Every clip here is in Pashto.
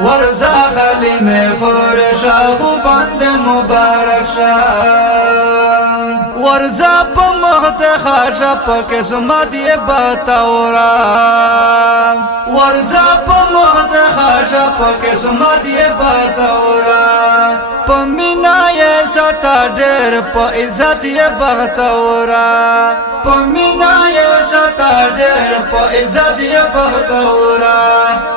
ورزا خلی میں خور شاہ بند مبارک شاہ ورزا پا مخت خاشا پا قسمت یہ باتاورا ورزا پا مخت خاشا پا قسمت یہ باتاورا پا مینا یہ ستا دیر پا عزت یہ باتاورا پا مینا یہ ستا دیر پا عزت یہ باتاورا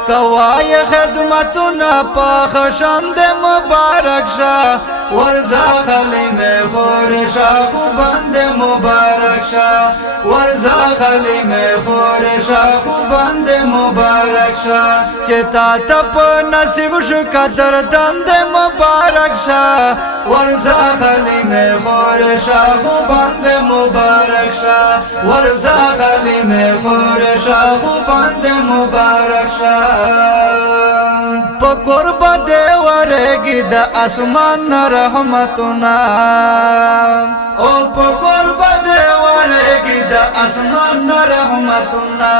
کوای خدمتنا پا خشند مبارک شاہ ورزا خلی میں خور شاہ بند مبارک شاہ ورزا خلی میں خور شاہ بند مبارک شاہ چتا تپ نصیب شکدر دند مبارک شاہ ورزا خلی میں خور شاہ بند مبارک شاہ ورزا خلی میں خور شاہ بند مبارک شاہ پکور بدے ورگی دا اسمان رحمتنا او پکور بدے ورگی دا اسمان رحمتنا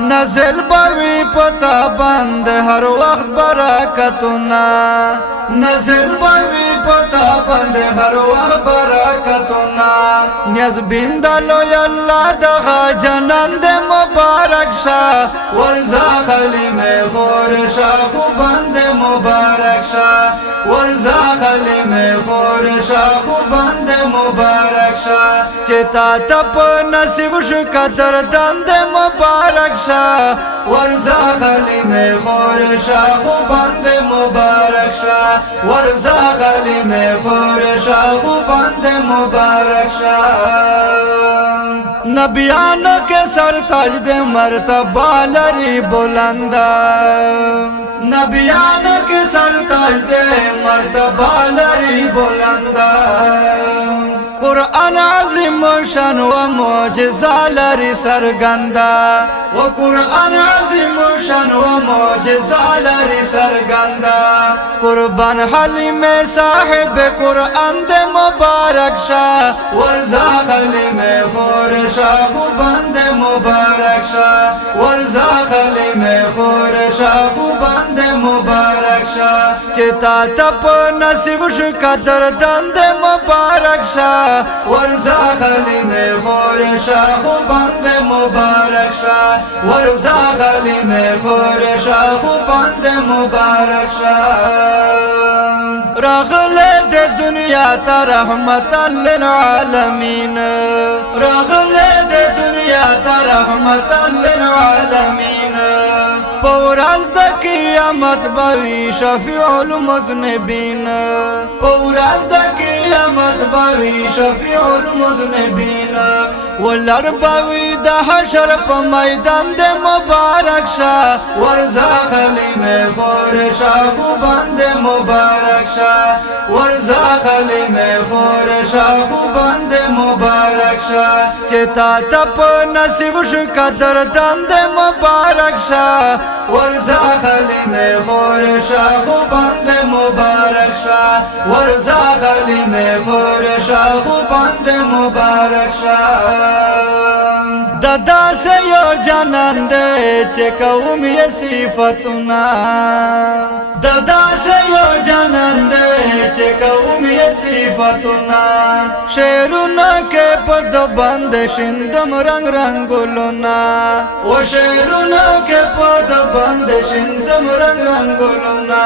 نزل بوی پتا بند ہر وقت برکتنا نزل بوی پتا بند ہر وقت برکتنا نیز بندلو یاللہ دغا جنند مبارک شاہ ورزا خلی میں خور شاہ بند مبارک شاہ ورزا خلی میں خور شاہ بند مبارک شاہ چتا تپ نصیب شکدر دند مبارک شاہ ورزا خلی میں خور شاہ بند مبارک شاہ ورزا خلی میں خور شاہ بند مبارک شاہ نبیانوں کے سر تاج دے مرتبہ لری بلندہ نبیانوں کے سر تاج دے مرتبہ لری بلندہ قرآن عظیم شان و معجزہ لری سرگندہ و قرآن عظیم شان و معجزہ لری سرگندہ قربان حلیم صاحب قرآن دے مبارک شاہ ورزا خلی میں خور شاہ بند مبارک شاہ ورزا خلی میں خور شاہ بند مبارک شاہ چتا تپ نصیب شکدر دند مبارک شاہ ورزا خلی میں خور شاہ بند مبارک شاہ ورزا خلی میں خور شاہ بند مبارک شاہ راغلے دے دنیا تا رحمتا للعالمین راغلے دے دنیا تا رحمتا للعالمین پوراز دا قیامت بوی شفیع المذنبین پوراز دا قیامت بوی شفیع المذنبین ولر بوی دا حشر پا میدان دے مبارک شاہ ورزا خلی میں خور شاہ بند مبارک شاہ ورزا خلی میں خور شاہ بند مبارک شاہ چتا تپ نصیب شکدر دند مبارک شاہ ورزا خلی میں خور شاہ بند مبارک شاہ ورزا خلی میں خور شاہ بند مبارک شاہ ددا سے یو جنان دے چکوم یہ صفتنا ددا سے یو جنان دے چکوم یہ صفتنا شیرنا کے پد بند شندم رنگ رنگلنا وہ شیرنا کے پد بند شندم رنگ رنگلنا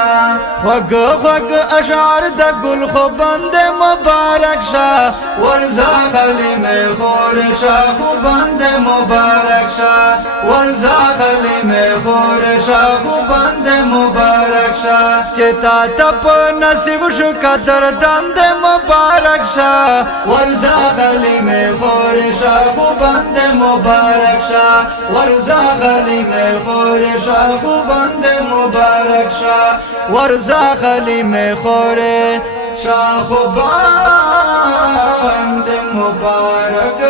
وگ وگ اشعار دا گل خو بند مبارک شاہ ورزا خلی میں خور شاہ بند مبارک شاہ ورزا خلی میں خور شاہ بند مبارک شاہ چتا تپ نصیب شکدر دند مبارک شاہ ورزا خلی میں خور شاہ بند مبارک شاہ ورزا خلی میں خور شاہ بند مبارک شاہ ورزا خلی میں خور شاہ بند مبارک